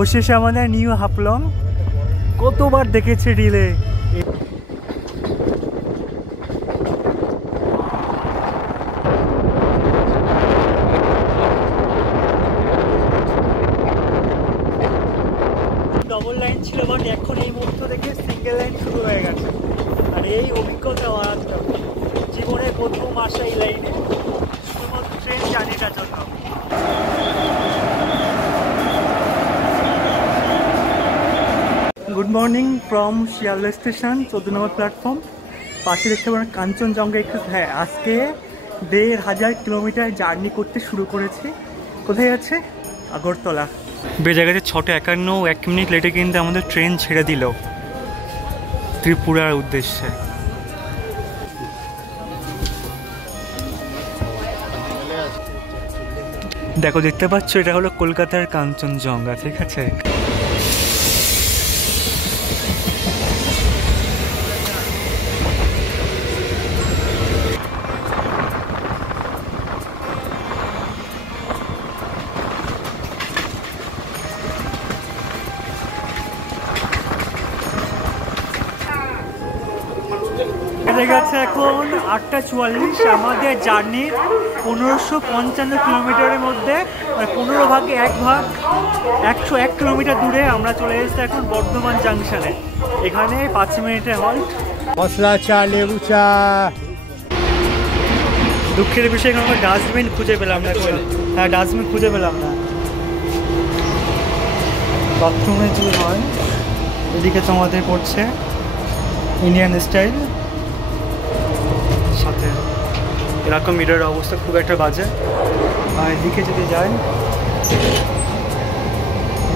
অবশেষে আমাদের নিউ হাফলং, কতবার দেখেছে রিলে। ডবল লাইন ছিল, বাট এখন এই মুহূর্ত থেকে সিঙ্গেল লাইন শুরু হয়ে গেছে। আর এই অভিজ্ঞতা মারাত্মক, জীবনে প্রথম আসা এই লাইনে শুধুমাত্র ট্রেন জার্নিটার জন্য। Good morning from Sealdah station, 14 number platform. পাশে দেখতে পারেন কাঞ্চনজঙ্ঘা এক্সপ্রেস। হ্যাঁ, আজকে 1500 কিলোমিটার জার্নি করতে শুরু করেছি। কোথায় আছে? আগরতলা। বেজে গেছে 6:51। 1 মিনিট লেটে কিন্তু আমাদের ট্রেন ছেড়ে দিল ত্রিপুরার উদ্দেশ্যে। দেখো, দেখতে পাচ্ছ, এটা হলো কলকাতার কাঞ্চনজঙ্ঘা, ঠিক আছে? গেছে এখন 8:44। আমাদের জার্নির 1555 কিলোমিটারের মধ্যে 15 ভাগে 1 ভাগ 101 কিলোমিটার দূরে আমরা চলে এসেছি এখন বর্ধমান জাংশনে। এখানে 5 মিনিটের হল্ট। মশলা চা, লেবু চা। দুঃখের বিষয়, এখানে আমরা ডাস্টবিন খুঁজে পেলাম না। হ্যাঁ, ডাস্টবিন খুঁজে পেলাম না। বাথরুমে যে হয়, এদিকে তোমাদের পড়ছে ইন্ডিয়ান স্টাইল। সাথে এরকম মিটারের অবস্থা খুব একটা বাজে। আর এদিকে যদি যাই,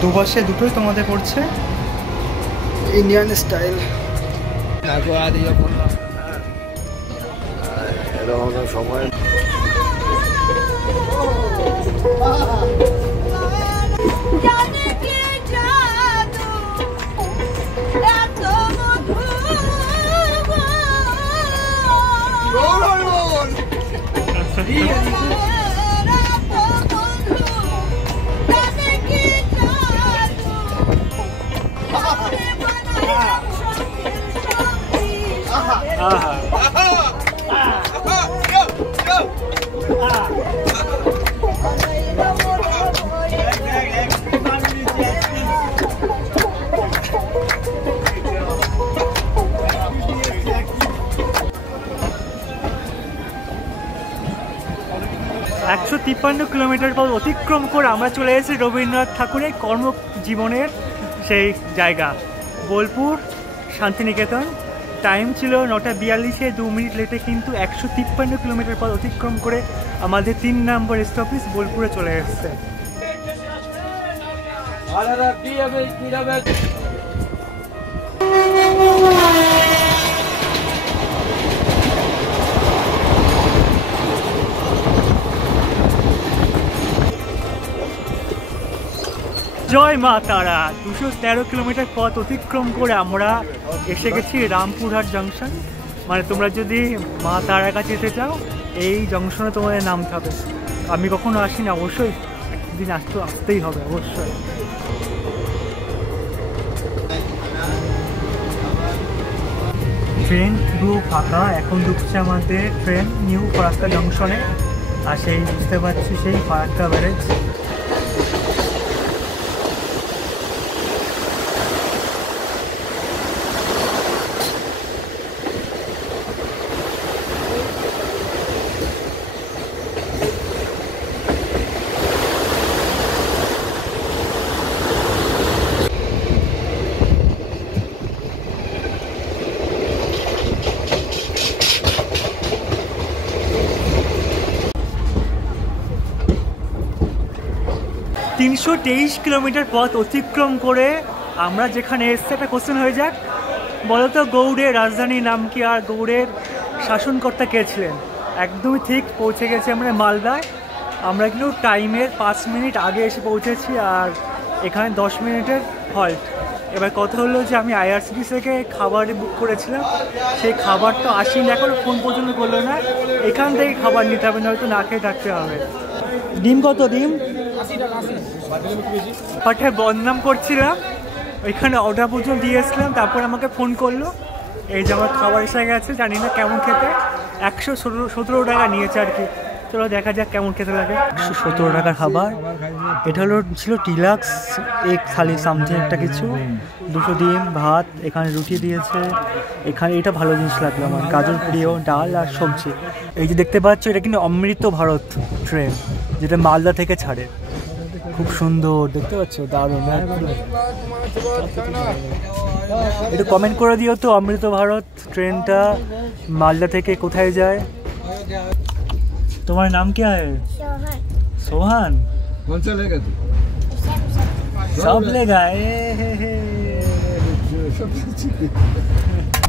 দুপাশে দুটোই তোমাদের পড়ছে ইন্ডিয়ান স্টাইল। সময় একশো 53 কিলোমিটার পথ অতিক্রম করে আমরা চলে এসেছি রবীন্দ্রনাথ ঠাকুরের কর্মজীবনের সেই জায়গা, বোলপুর শান্তিনিকেতন। টাইম ছিল 9:42। 2 মিনিট লেটে কিন্তু 153 কিলোমিটার পথ অতিক্রম করে আমাদের 3 নম্বর স্টপেজ বোলপুরে চলে এসেছে। জয় মা তারা। 213 কিলোমিটার পথ অতিক্রম করে আমরা এসে গেছি রামপুরহাট জংশন। মানে তোমরা যদি মা তারার কাছে যেতে চাও, এই জংশনে তোমাদের নামতে হবে। আমি কখনো আসিনি, অবশ্যই একদিন আসতেই হবে অবশ্যই। ট্রেন পুরো ফাঁকা। এখন ঢুকছে আমাদের ট্রেন নিউ ফারাক্কা জংশনে। আর সেই বুঝতে পারছি সেই ফারাক্কা ব্যারেজ। $323 কিলোমিটার পথ অতিক্রম করে আমরা যেখানে এসছি, একটা কোশ্চেন হয়ে যাক, বলতো গৌড়ের রাজধানীর নাম কি আর গৌড়ের শাসনকর্তা কে ছিলেন? একদমই ঠিক, পৌঁছে গেছি আমরা মালদায়। আমরা কিন্তু টাইমের 5 মিনিট আগে এসে পৌঁছেছি, আর এখানে 10 মিনিটের হল্ট। এবার কথা হলো যে আমি আইআরসিটিসি থেকে খাবার বুক করেছিলাম, সেই খাবারটা আসেনি, এখনও ফোন পর্যন্ত করলো না। এখান থেকে খাবার নিতে হবে, নয়তো না খেয়ে থাকতে হবে। ডিম কত? ডিম 80 টাকা। পাঠে বদনাম করছিলাম, ওইখানে অর্ডার পর্যন্ত দিয়ে এসলাম, তারপর আমাকে ফোন করলো এই যে আমার খাবার এসে গেছে, জানি না কেমন খেতে, 117 টাকা নিয়েছে আর কি। চলো দেখা যাক কেমন খেতে লাগে। 117 টাকার খাবার। এটা হলো ছিল ডিলাক্স এক থালি সামথিং একটা কিছু, 200 ডিম, ভাত, এখানে রুটি দিয়েছে, এখানে এটা ভালো জিনিস লাগলো আমার, গাজর প্রিয়, ডাল আর সবজি। এই যে দেখতে পাচ্ছ এটা কিন্তু অমৃত ভারত ট্রেন, যেটা মালদা থেকে ছাড়ে। খুব সুন্দর দেখতে পাচ্ছ, দারুণ। একটু কমেন্ট করে দিও তো অমৃত ভারত ট্রেনটা মালদা থেকে কোথায় যায়। তোমার নাম क्या है? सोहन। कौन सा लेगा तू? सब लेगा।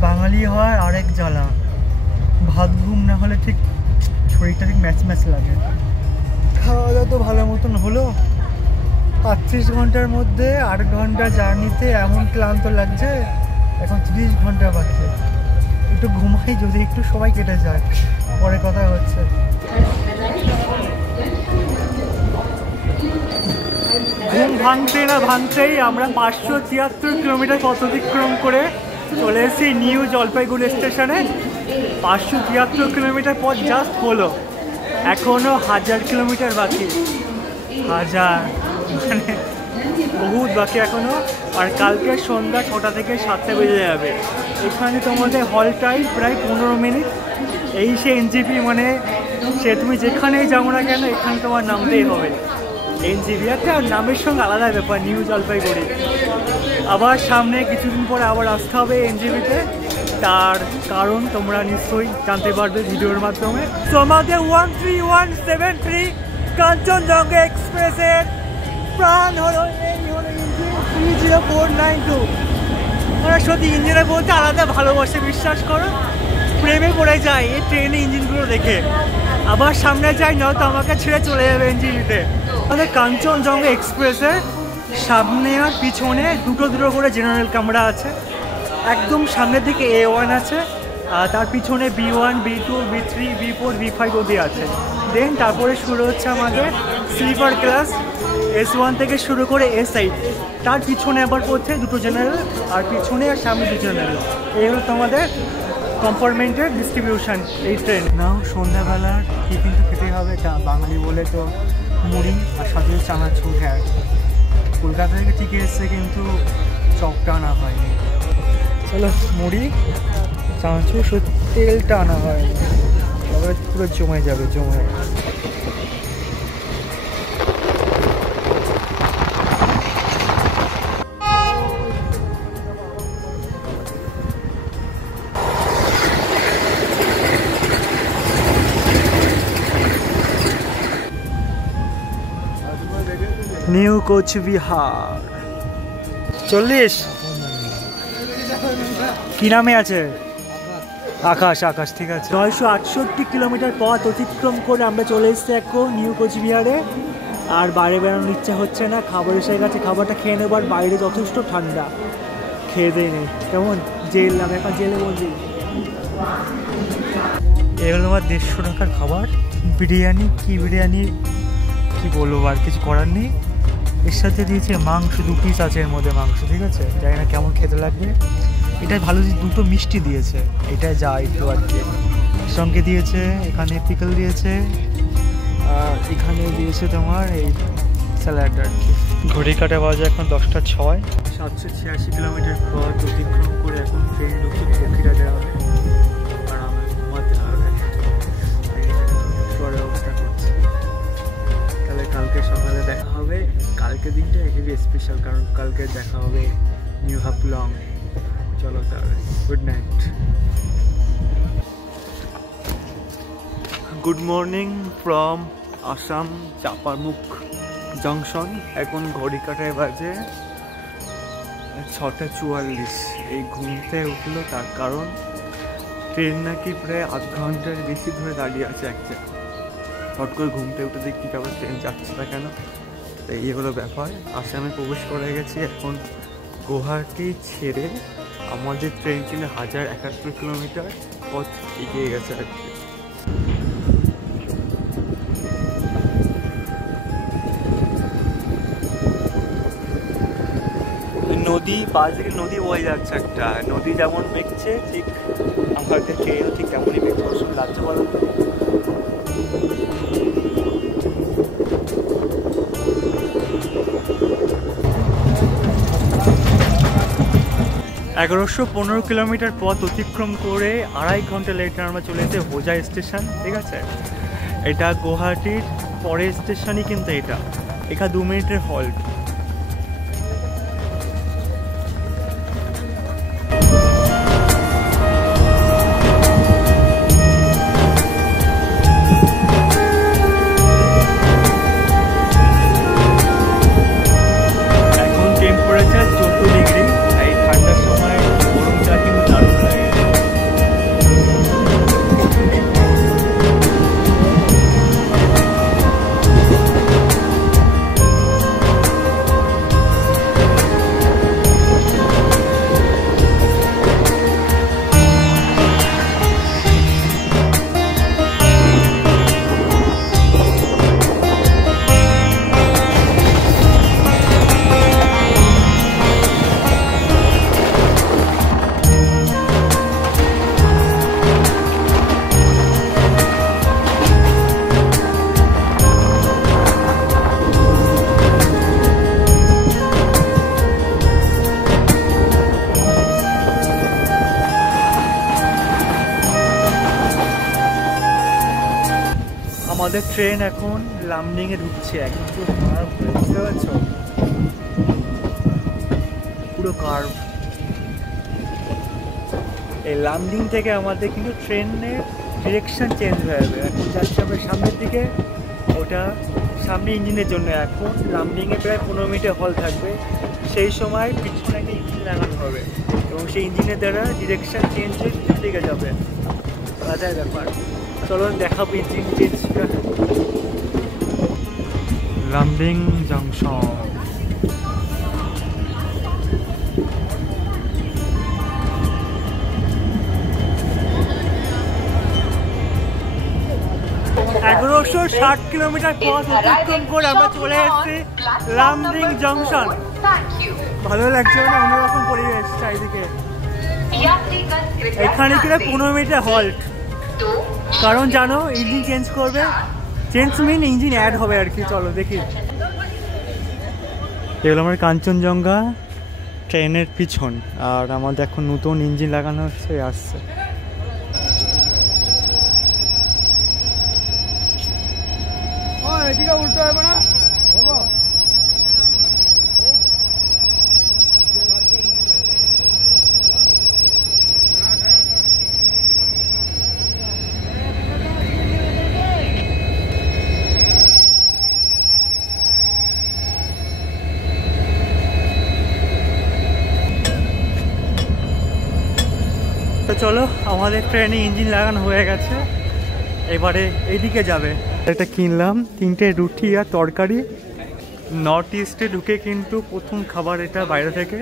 বাঙালি হয় আরেক জ্বালা, ভাত ঘুম না হলে ঠিক শরীরটা ঠিক ম্যাচ ম্যাচ লাগে। খাওয়া দাওয়া তো ভালো মতন হলো, 35 ঘন্টার মধ্যে 8 ঘন্টা জার্নিতে এমন ক্লান্ত লাগছে, এখন 30 ঘন্টা বাকি। একটু ঘুমাই যদি একটু সময় কেটে যায়, পরে কথা হচ্ছে। ঘুম ভাঙতে না ভাঙতেই আমরা 573 কিলোমিটার পথ অতিক্রম করে চলে এসেছি নিউ জলপাইগুড়ি স্টেশনে। 573 কিলোমিটার পথ জাস্ট হলো, এখনো 1000 কিলোমিটার বাকি। 1000 মানে বহুত বাকি এখনো। আর কালকে সন্ধ্যা 6টা থেকে 7টা বেজে যাবে। এখানে তোমাদের হল টাইম প্রায় 15 মিনিট। এই সে এনজিপি, মানে সে তুমি যেখানেই যাবো না কেন এখানে তোমার নামতেই হবে এনজিপি। একটা নামের সঙ্গে আলাদা ব্যাপার নিউ জলপাইগুড়ি। আবার সামনে কিছুদিন পরে আবার আসতে হবে এনজিপিতে, তার কারণ তোমরা নিশ্চয়ই জানতে পারবে ভিডিওর মাধ্যমে। তো আমাদের 13173 কাঞ্চনজঙ্ঘা এক্সপ্রেসের প্রাণ হলো এই হলো ইঞ্জিন 30492। ওরা সত্যি ইঞ্জিনে বলতে আলাদা ভালোবাসে, বিশ্বাস করো, প্রেমে পড়ে যায় এই ট্রেনে ইঞ্জিনগুলো দেখে। আবার সামনে যাই নয়তো আমাকে ছেড়ে চলে যাবে এনজিপিতে। আমাদের কাঞ্চনজঙ্ঘা এক্সপ্রেসে সামনে আর পিছনে দুটো করে জেনারেল কামরা আছে। একদম সামনের দিকে A1 আছে, আর তার পিছনে B1, B2, B3, B4, B5 অবধি আছে। দেন তারপরে শুরু হচ্ছে আমাদের স্লিপার ক্লাস S1 থেকে শুরু করে S8। তার পিছনে আবার পড়ছে দুটো জেনারেল, আর পিছনে আর সামনে দুটো জেনারেল। এই হলো তোমাদের কম্পার্টমেন্টের ডিস্ট্রিবিউশন এই ট্রেন। নাও সন্ধ্যাবেলার টিফিন তো খেতেই হবে, বাঙালি বলে তো মুড়ি আর সাথে চানাচুর। হ্যাঁ, কলকাতা থেকে ঠিক এসছে কিন্তু চপটা আনা হয়নি। চলো মুড়ি চানাচুর, তেলটা আনা হয়নি, তবে পুরো জমে যাবে, জমে। নিউ কোচবিহার 40। কি নামে আছে? আকাশ। আকাশ, ঠিক আছে। 968 কিলোমিটার পথ অতিক্রম করে আমরা চলে এসেছি এখন নিউ কোচবিহারে। আর বাইরে বেরোনোর ইচ্ছা হচ্ছে না, খাবার এসে গেছে, খাবারটা খেয়ে নেবার। বাইরে যথেষ্ট ঠান্ডা, খেয়ে দেয় নেই। কেমন জেল, আমি এখন জেলে বলছি। এগুলো তোমার 150 টাকার খাবার, বিরিয়ানি। কি বিরিয়ানি কি বলবো, আর কিছু করার নেই। এর সাথে দিয়েছে মাংস, 2 পিস আছে এর মধ্যে মাংস, ঠিক আছে। জানি না কেমন খেতে লাগবে। এটা ভালো, দুটো মিষ্টি দিয়েছে, এটা যা একটু আর কি। সঙ্গে দিয়েছে এখানে পিকল দিয়েছে, আর এখানে দিয়েছে তোমার এই স্যালাড আর কি। ঘড়ি কাটা বাজে এখন 10টা 6। 786 কিলোমিটার পথ অতিক্রম করে এখন ট্রেন ঢুকছে ফকিরাতে হবে। আর আমার ঘুমাতে হবে, শহরের অবস্থা করছে। তাহলে কালকে সকালে দেখা হবে। কালকে দিনটা হেভি স্পেশাল, কারণ কালকে দেখা হবে নিউ হাফলং। চলো তাহলে, good night. Good morning from Assam Chaparmukh junction. এখন ঘড়ি কাটায় বাজে 6টা 44। এই ঘুমতে উঠলো তার কারণ ট্রেন নাকি প্রায় 8 ঘন্টার বেশি ধরে দাঁড়িয়ে আছে এক জায়গায়। হট করে ঘুমতে উঠে দেখি আবার ট্রেন যাচ্ছে না কেন। তো এই হলো ব্যাপার। আসামে প্রবেশ করে গেছি। এখন গুয়াহাটি ছেড়ে আমাদের ট্রেন কিনে 1071 কিলোমিটার পথ এগিয়ে গেছে আর কি। নদী, পাশ দিকে নদী বয়ে যাচ্ছে একটা, নদী যেমন মেঘছে ঠিক আমাদের ট্রেনও ঠিক তেমনই মেঘছে। প্রচুর লাগছে বলো। 1115 কিলোমিটার পথ অতিক্রম করে 2.5 ঘন্টা লেটে আমরা চলে এসেছি হোজাই স্টেশন। ঠিক আছে, এটা গুয়াহাটির পরের স্টেশনই কিন্তু এটা। এখানে 2 মিনিটের হল্ট। এখন টেম্পারেচার 14 ডিগ্রি। এই ঠান্ডার সময় গরম চা কিন্তু দারুণ লাগে। আমাদের ট্রেন এখন লামডিং এ ঢুকছে। একদম পুরো কার্ভ, বুঝতে পারছো? পুরো কার্ভ। এই লামডিং থেকে আমাদের কিন্তু ট্রেনের ডিরেকশন চেঞ্জ হয়ে যাবে। এখন যাচ্ছে আমরা সামনের দিকে, ওটা সামনে ইঞ্জিনের জন্য। এখন লামডিং এ প্রায় 15 মিনিটের হল থাকবে। সেই সময় পিছনে একটা ইঞ্জিন লাগানো হবে এবং সেই ইঞ্জিনের দ্বারা ডিরেকশন চেঞ্জ হয়ে পিছন দিকে যাবে। মজার ব্যাপার। চলো দেখাবো ইঞ্জিন চেঞ্জটা। লামডিং জংশন। এগারোশো 60 কিলোমিটার পথ অতিক্রম করে আমরা চলে এসেছি লামডিং জংশন। ভালো লাগছে না? অন্যরকম পরিবেশ চারিদিকে। এখানে কিনা 15 মিনিটের হল্ট। কারণ জানো ইঞ্জিন চেঞ্জ করবে। চেঞ্জ মিন ইঞ্জিন অ্যাড হবে আর কি। চলো দেখি। এগুলো আমার কাঞ্চনজঙ্ঘা ট্রেনের পিছন, আর আমাদের এখন নতুন ইঞ্জিন লাগানো হচ্ছে, আসছে। এদিকে উল্টো হবে না। তো চলো, আমাদের ট্রেনে ইঞ্জিন লাগানো হয়ে গেছে। এবারে এইদিকে যাবে। এটা কিনলাম 3টে রুটি আর তরকারি। নর্থ ইস্টে ঢুকে কিন্তু প্রথম খাবার এটা বাইরে থেকে,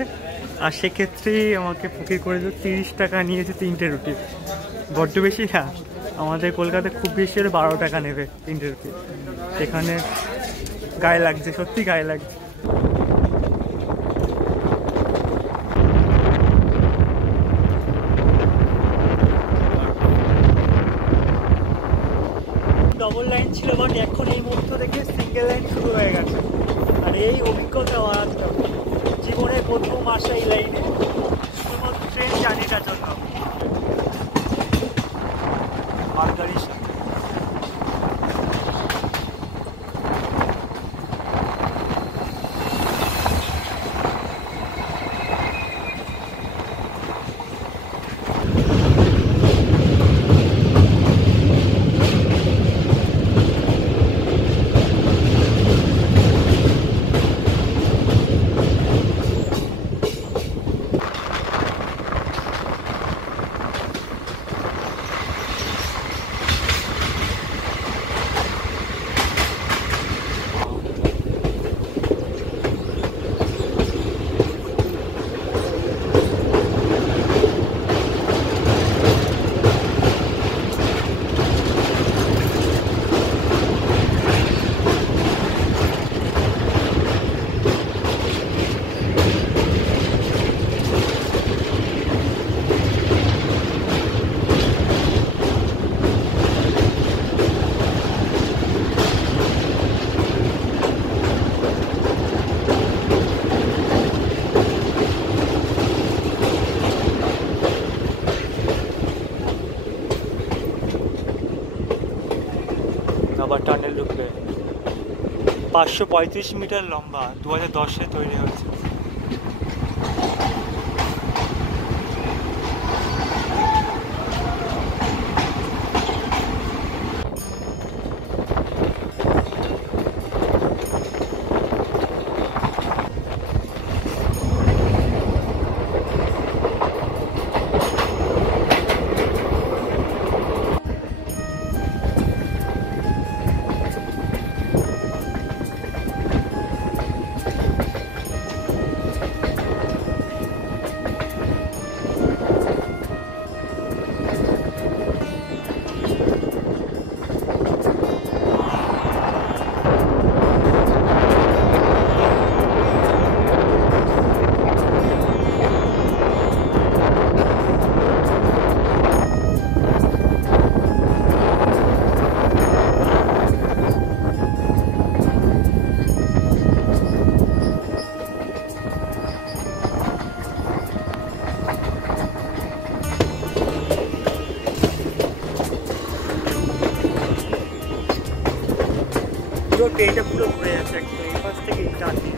আর সেক্ষেত্রেই আমাকে ফকির করে 30 টাকা নিয়েছে 3টে রুটি। বড্ড বেশি না, আমাদের কলকাতায় খুব বেশি হলে 12 টাকা নেবে 3টে রুটি। সেখানে গায়ে লাগছে, সত্যি গায়ে লাগছে। ডবল লাইন ছিল, বাট এখন এই মুহূর্ত থেকে সিঙ্গেল লাইন শুরু হয়ে গেছে। আর এই অভিজ্ঞতা আমার জীবনে প্রথম আসা এই লাইনে, শুধুমাত্র ট্রেন জার্নিটার জন্য। মালগাড়ির সাথে আবার টানেল ঢুকবে। 535 মিটার লম্বা, 2010-এ তৈরি হয়েছে। ট্রেনটা পুরো ঘুরে যাচ্ছে একদম এই পাশ থেকে টান দিয়ে।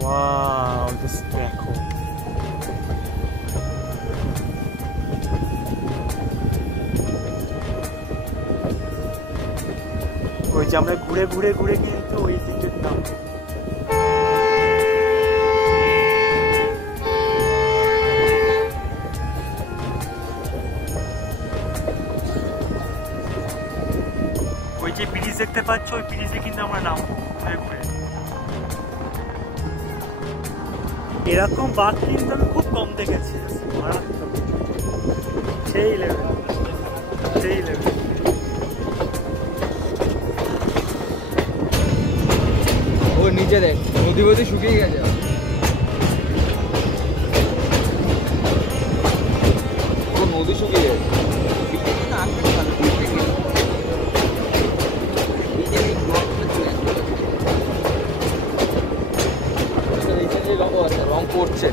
ওয়াও, জাস্ট দেখো। ওই যে আমরা ঘুরে ঘুরে ঘুরে কিন্তু ওই দিকে নামবো। ওই যে ব্রিজ দেখতে পাচ্ছ, ওই ব্রিজে কিন্তু আমরা নামবো ঘুরে ঘুরে। এরকম বাঘ কিন্তু আমি খুব কম দেখেছি, সেই লেভেল, সেই লেভেল। ও নিচে দেখ, নদী বদী শুকিয়ে গেছে, ও নদী শুকিয়ে গেছে। রং করছে।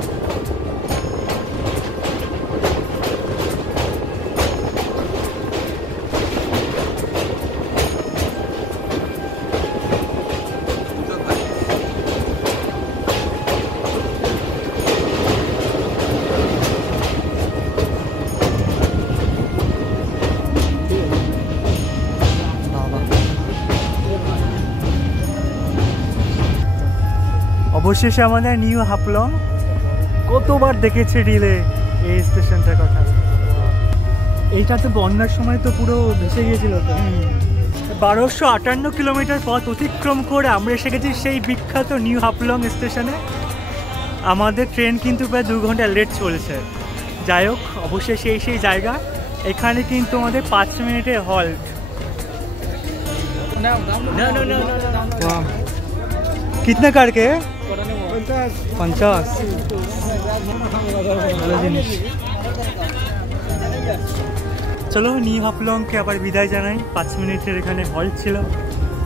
অবশেষে আমাদের নিউ হাফলং। কতবার দেখেছে রিলে এই স্টেশনটার কথা। এইটা তো বন্যার সময় তো পুরো ভেসে গিয়েছিল তো। 1258 কিলোমিটার পথ অতিক্রম করে আমরা এসে গেছি সেই বিখ্যাত নিউ হাফলং স্টেশনে। আমাদের ট্রেন কিন্তু প্রায় 2 ঘন্টা লেট চলছে। যাই হোক, অবশেষে সেই জায়গা। এখানে কিন্তু আমাদের 5 মিনিটের হল্ট। कितना करके 50 ভালো জিনিস। চলো নিউ হাফলংকে আবার বিদায় জানাই। 5 মিনিটের এখানে হল্ট ছিল।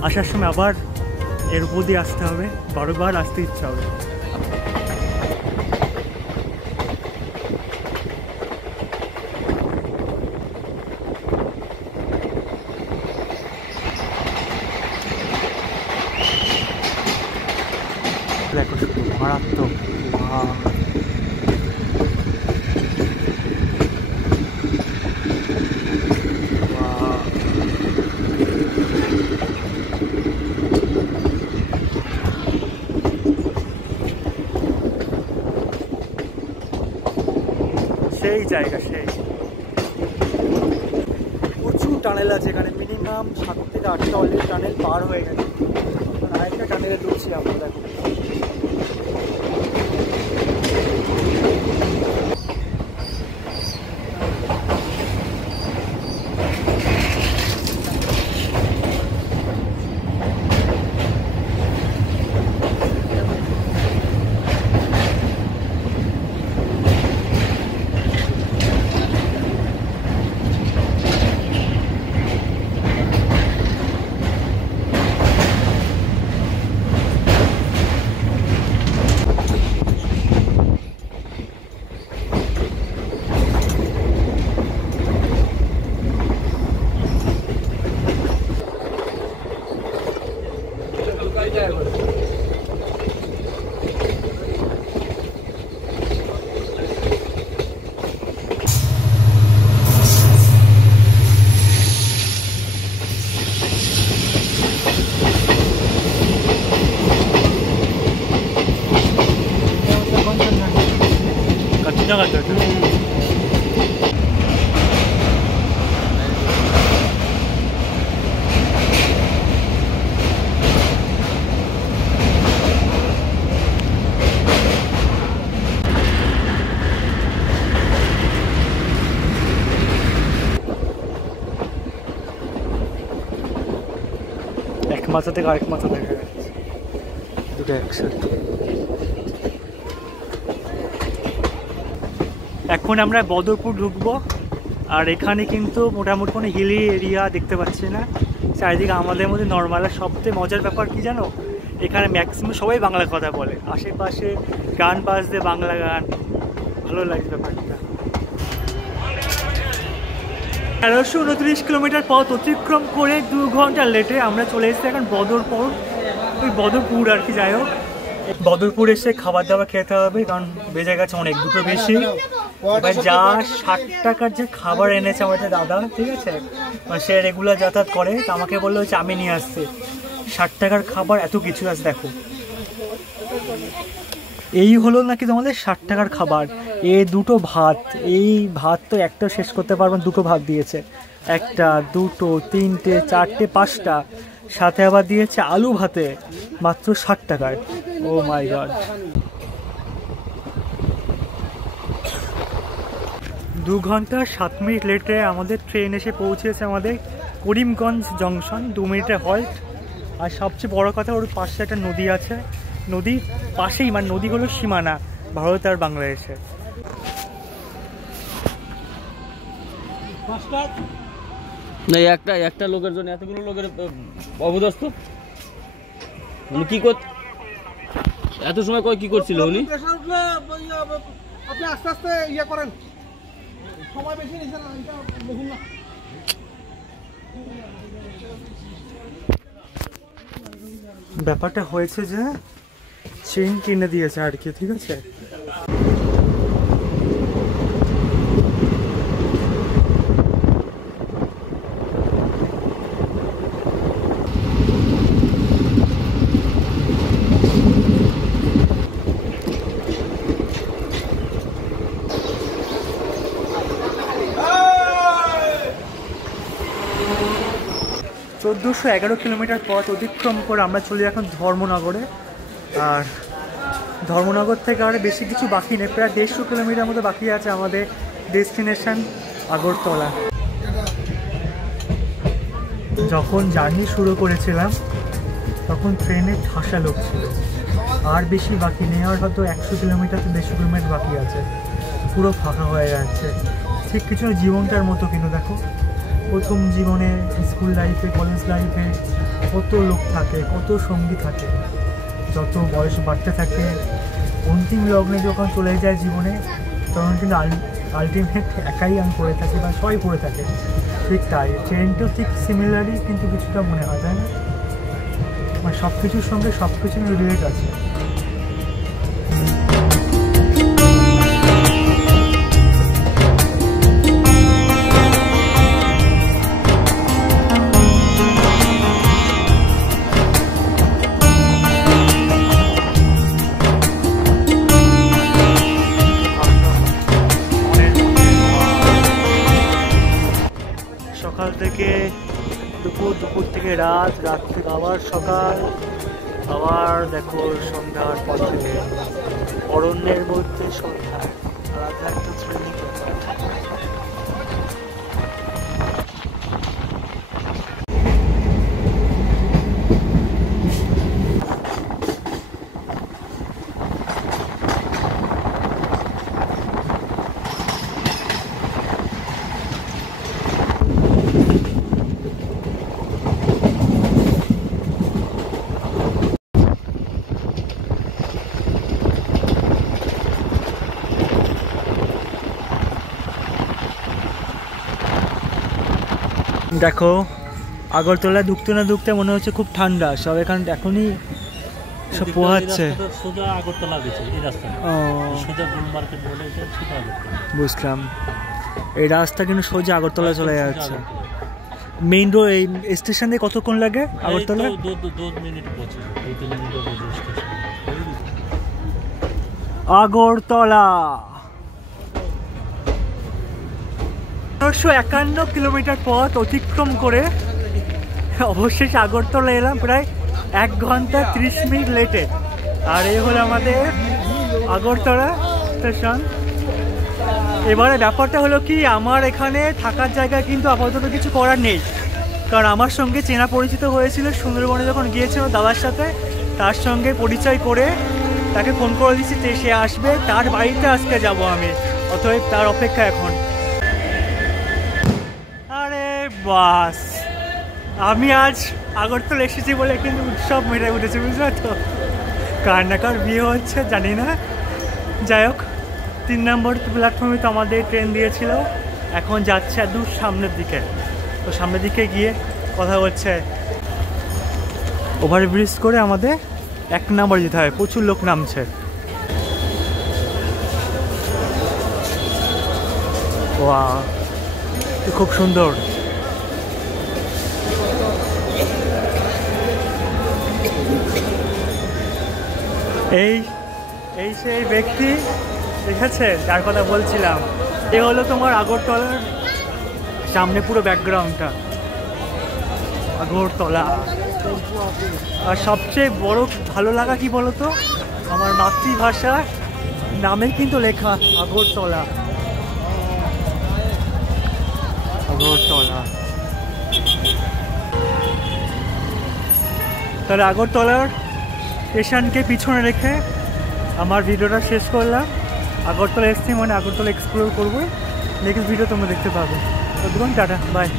আসার সময় আবার এর উপর দিয়ে আসতে হবে, বারবার আসতে ইচ্ছা হবে। দেখো শুধু মারাত্মক। সেই জায়গা, সেই প্রচুর টানেল আছে এখানে। মিনিমাম 7 থেকে 8টা অলরেডি টানেল পার হয়ে গেছে। আরেকটা টানেলে ঢুকছি আমরা। দেখো জায়গাটা এক মাথা থেকে আরেক মাথা দেখা যাচ্ছে দুটো একসাথে। এখন আমরা বদরপুর ঢুকবো, আর এখানে কিন্তু মোটামুটি কোনো হিলি এরিয়া দেখতে পাচ্ছি না, চারিদিকে আমাদের মধ্যে নর্মাল। আর সবচেয়ে মজার ব্যাপার কি জানো, এখানে ম্যাক্সিমাম সবাই বাংলা কথা বলে, আশেপাশে গান বাজতে বাংলা গান, ভালো লাগে ব্যাপারটা। 1329 কিলোমিটার পথ অতিক্রম করে 2 ঘন্টা লেটে আমরা চলে এসেছি এখন বদরপুর, ওই বদরপুর আর কি। যাই হোক, বদরপুর এসে খাবার দাবার খেতে হবে, কারণ বেজে গেছে অনেক, দুটো বেশি। এবার যা 60 টাকার যে খাবার এনেছে আমাদের দাদা, ঠিক আছে, সে রেগুলার যাতায়াত করে, তো আমাকে বললো হচ্ছে আমি নিয়ে আসতে 60 টাকার খাবার এত কিছু আছে। দেখো, এই হলো নাকি তোমাদের 60 টাকার খাবার। দুটো ভাত, এই ভাত তো একটা শেষ করতে পারবেন, দুটো ভাত দিয়েছে, একটা, দুটো, তিনটে, চারটে, 5টা, সাথে আবার দিয়েছে আলু ভাতে, মাত্র 60 টাকায়। ও মাই গড। 2 ঘন্টা 7 মিনিট লেটে আমাদের ট্রেন এসে পৌঁছেছে আমাদের করিমগঞ্জ জংশন, 2 মিনিটের হল্ট। আর সবচেয়ে বড় কথা, ওর পাশে একটা নদী আছে, নদীর পাশেই, মানে নদী হলো সীমানা ভারত আর বাংলাদেশে। না, একটা লোকের জন্য এতগুলো লোকের অবদস্ত উনি কি কর, এত সময় কি করছিল উনি? আপনি আস্তে আস্তে ইয়ে করেন, সময় বেশি নিছে না, এটা দেখুন না। ব্যাপারটা হয়েছে যে চেইন কিনে দিয়েছে আর কি, ঠিক আছে। চোদ্দোশো 11 কিলোমিটার পথ অতিক্রম করে আমরা চলি এখন ধর্মনগরে। আর ধর্মনগর থেকে আর বেশি কিছু বাকি নেই, প্রায় 150 কিলোমিটার মতো বাকি আছে আমাদের ডেস্টিনেশন আগরতলা। যখন জার্নি শুরু করেছিলাম তখন ট্রেনে ঠাসা লোক ছিল, আর বেশি বাকি নেই, আর হয়তো 100 কিলোমিটার থেকে 150 কিলোমিটার বাকি আছে, পুরো ফাঁকা হয়ে যাচ্ছে। ঠিক কিছু জীবনটার মতো, কিন্তু দেখো, প্রথম জীবনে স্কুল লাইফে, কলেজ লাইফে কত লোক থাকে, কত সঙ্গী থাকে, যত বয়স বাড়তে থাকে, অন্তিম লগ্নে যখন চলে যায় জীবনে, তখন কিন্তু আলটিমেট একাই আমি পড়ে থাকি বা সবাই পড়ে থাকে। ঠিক তাই ট্রেনটাও ঠিক সিমিলারই, কিন্তু কিছুটা মনে হয়, তাই না? মানে সব কিছুর সঙ্গে সব কিছু রিলেট আছে। সকাল থেকে দুপুর, দুপুর থেকে রাত, রাত থেকে আবার সকাল, আবার দেখো সন্ধ্যার পর থেকে অরণ্যের মধ্যে সন্ধ্যা, আলাদা একটা থ্রিলিং ব্যাপার। দেখো, আগরতলা ঢুকতে না ঢুকতে মনে হচ্ছে খুব ঠান্ডা, সব এখানে এখনই সব পোহাচ্ছে। সোজা আগরতলা গেছে এই রাস্তা, সোজা গোল মার্কেট বলে, এটা সোজা আগরতলা। বুঝলাম, এই রাস্তা কিন্তু সোজা আগরতলা চলে যাচ্ছে। মেইন রোড, এই স্টেশন থেকে কতক্ষণ লাগে আগরতলা? 2 মিনিট পৌঁছে, 2-3 মিনিট স্টেশন। আগরতলা 1551 কিলোমিটার পথ অতিক্রম করে অবশেষে আগরতলা এলাম, প্রায় 1 ঘন্টা 30 মিনিট লেটে। আর এই হলো আমাদের আগরতলা স্টেশন। এবারে ব্যাপারটা হলো কি, আমার এখানে থাকার জায়গায় কিন্তু আপাতত কিছু করার নেই, কারণ আমার সঙ্গে চেনা পরিচিত হয়েছিল সুন্দরবনে যখন গিয়েছিল দাদার সাথে। তার সঙ্গে পরিচয় করে তাকে ফোন করে দিচ্ছি যে সে আসবে, তার বাড়িতে আজকে যাব আমি, অতএব তার অপেক্ষা এখন। আরে বাস, আমি আজ আগরতলা এসেছি বলে কিন্তু উৎসব মেরে উঠেছে, বুঝলো তো? কার না কার বিয়ে হচ্ছে জানি না। যাই হোক, 3 নম্বর প্ল্যাটফর্মে তো আমাদের ট্রেন দিয়েছিল, এখন যাচ্ছে একদম সামনের দিকে। তো সামনের দিকে গিয়ে কথা হচ্ছে, ওভারব্রিজ করে আমাদের 1 নম্বর যেতে হয়, প্রচুর লোক নামছে। ওয়াও, খুব সুন্দর। এই সেই ব্যক্তি, ঠিক আছে, যার কথা বলছিলাম। এ হলো তোমার আগরতলার সামনে পুরো ব্যাকগ্রাউন্ডটা, আগরতলা। আর সবচেয়ে বড় ভালো লাগা কি বলতো, আমার মাতৃভাষা নামে কিন্তু লেখা আগরতলা। আগরতলা। তাহলে আগরতলার স্টেশনকে পিছনে রেখে আমার ভিডিওটা শেষ করলাম। আগরতলা এসছি মানে আগরতলা এক্সপ্লোর করবো। নেক্সট ভিডিও তোমরা দেখতে পাবে। ততক্ষণ টাটা, বাই।